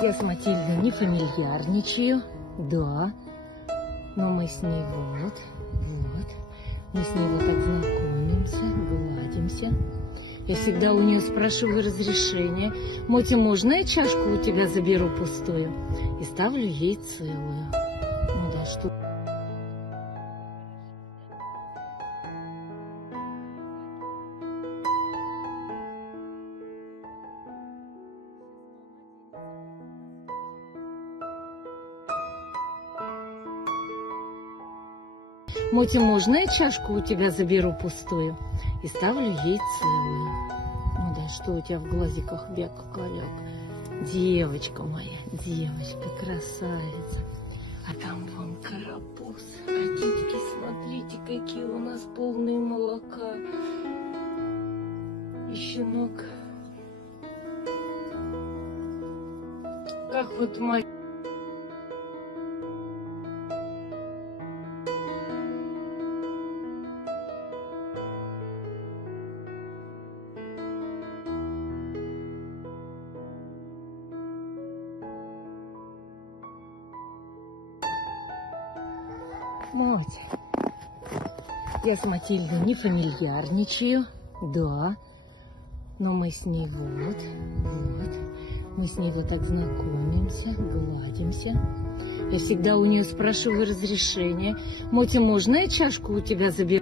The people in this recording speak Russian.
Я с Матильдой не фамильярничаю, да, но мы с ней вот, мы с ней вот так знакомимся, гладимся. Я всегда у нее спрашиваю разрешение. Мотя, можно я чашку у тебя заберу пустую? И ставлю ей целую. Ну да, что... Мотя, можно я чашку у тебя заберу пустую? И ставлю ей целую. Ну да, что у тебя в глазиках бяк-каляк? Девочка моя, девочка, красавица. А там вон карапуз. А детки, смотрите, какие у нас полные молока. И щенок. Как вот мать. Мотя, я с Матильдой не фамильярничаю, да, но мы с ней вот, мы с ней вот так знакомимся, гладимся. Я всегда у нее спрашиваю разрешение. Мотя, можно я чашку у тебя заберу?